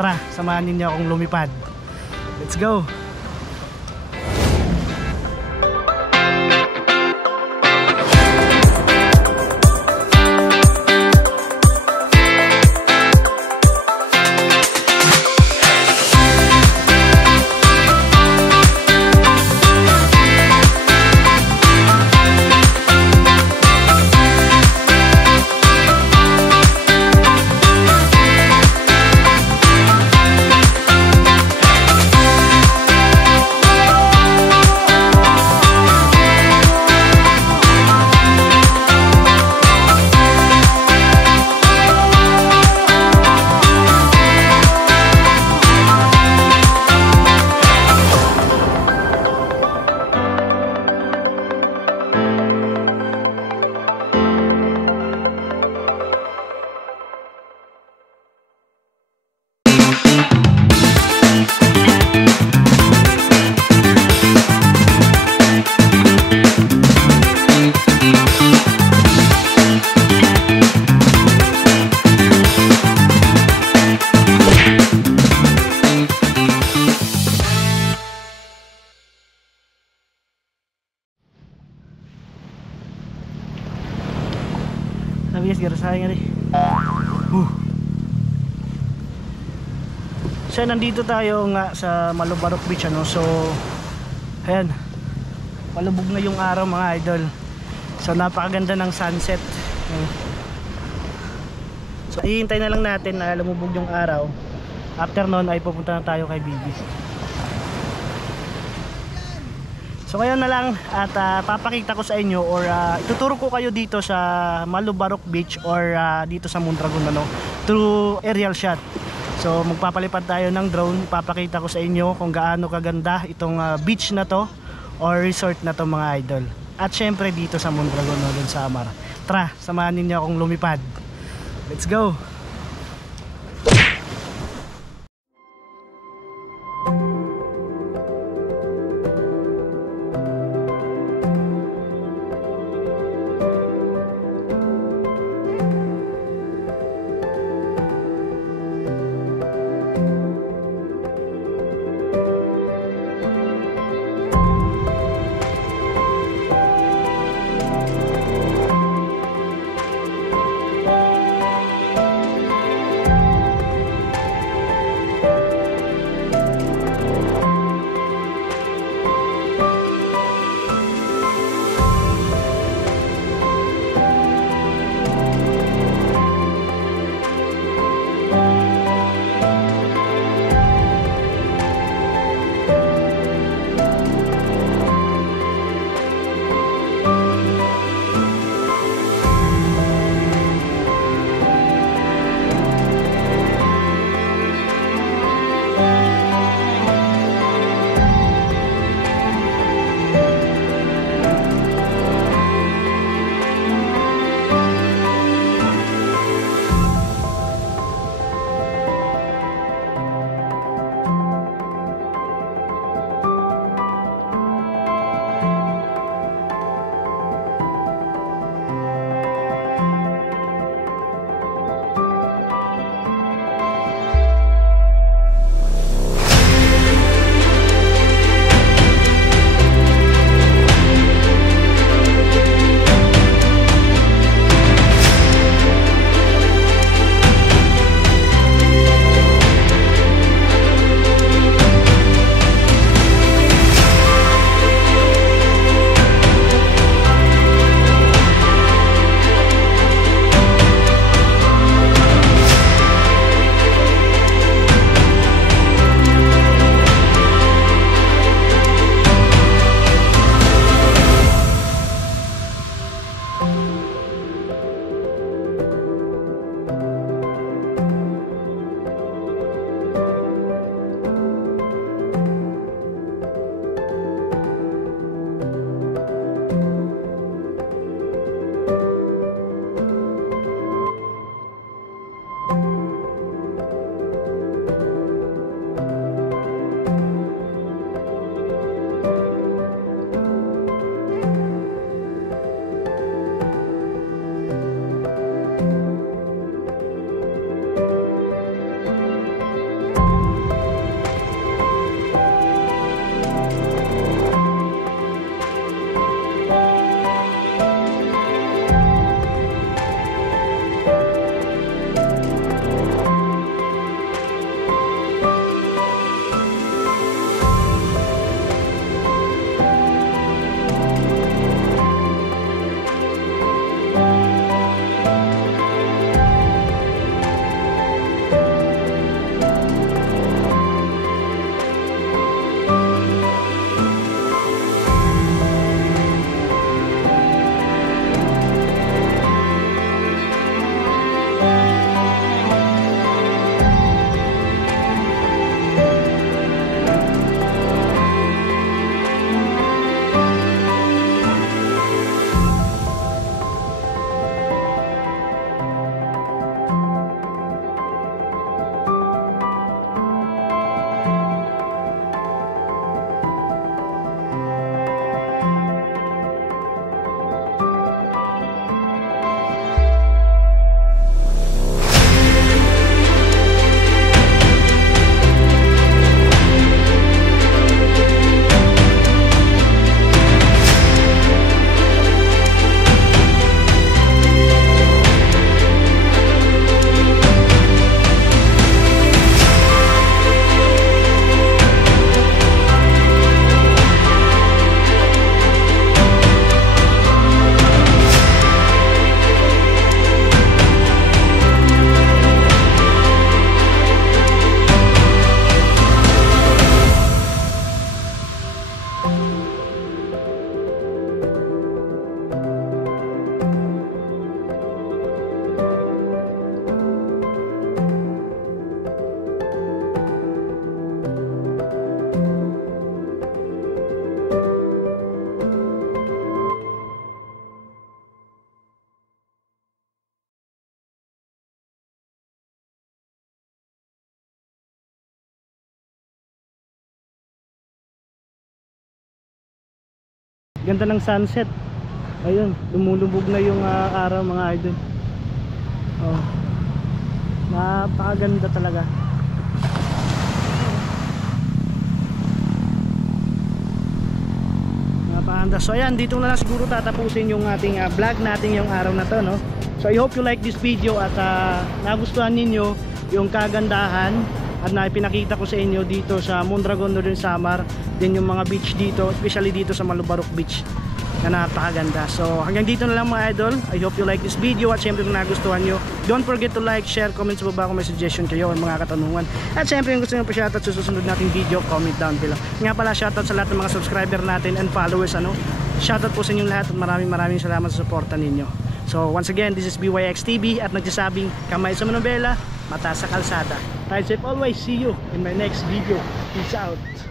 Tara, samahan ninyo akong lumipad. Let's go! Guys, garasahin nga rin. So nandito tayo nga sa Malubarok Beach, ano. So ayan, palubog na yung araw mga idol. So napakaganda ng sunset. So ihintay na lang natin na lumubog yung araw. After nun ay pupunta na tayo kay Bibi. So ngayon na lang at papakita ko sa inyo or ituturo ko kayo dito sa Malubarok Beach or dito sa Mondragon, ano, through aerial shot. So magpapalipad tayo ng drone, papakita ko sa inyo kung gaano kaganda itong beach na to or resort na to mga idol. At syempre dito sa Mondragon, no, dun sa Amar. Tara, samahan ninyo akong lumipad. Let's go! Ganda ng sunset. Ayun, lumulubog na yung araw mga idol. Oh. Napakaganda talaga. Napakaganda. So ayan, dito na lang siguro tatapusin yung ating vlog natin yung araw na to, no? So I hope you like this video at nagustuhan ninyo yung kagandahan at na pinakita ko sa inyo dito sa Mondragon, Northern Samar, din yung mga beach dito, especially dito sa Malubarok Beach na napakaganda. So hanggang dito na lang mga idol. I hope you like this video at syempre kung nagustuhan nyo, don't forget to like, share, comment sa baba kung may suggestion kayo o mga katanungan. At syempre kung gusto nyo pa shoutout sa susunod nating video, comment down below. Nga pala, shoutout sa lahat ng mga subscriber natin and followers, shoutout po sa inyong lahat at maraming salamat sa suporta ninyo. So once again, this is BYX TV at nagsasabing kamay sa manobela, mata sa kalsada. Ride safe always. See you in my next video. Peace out.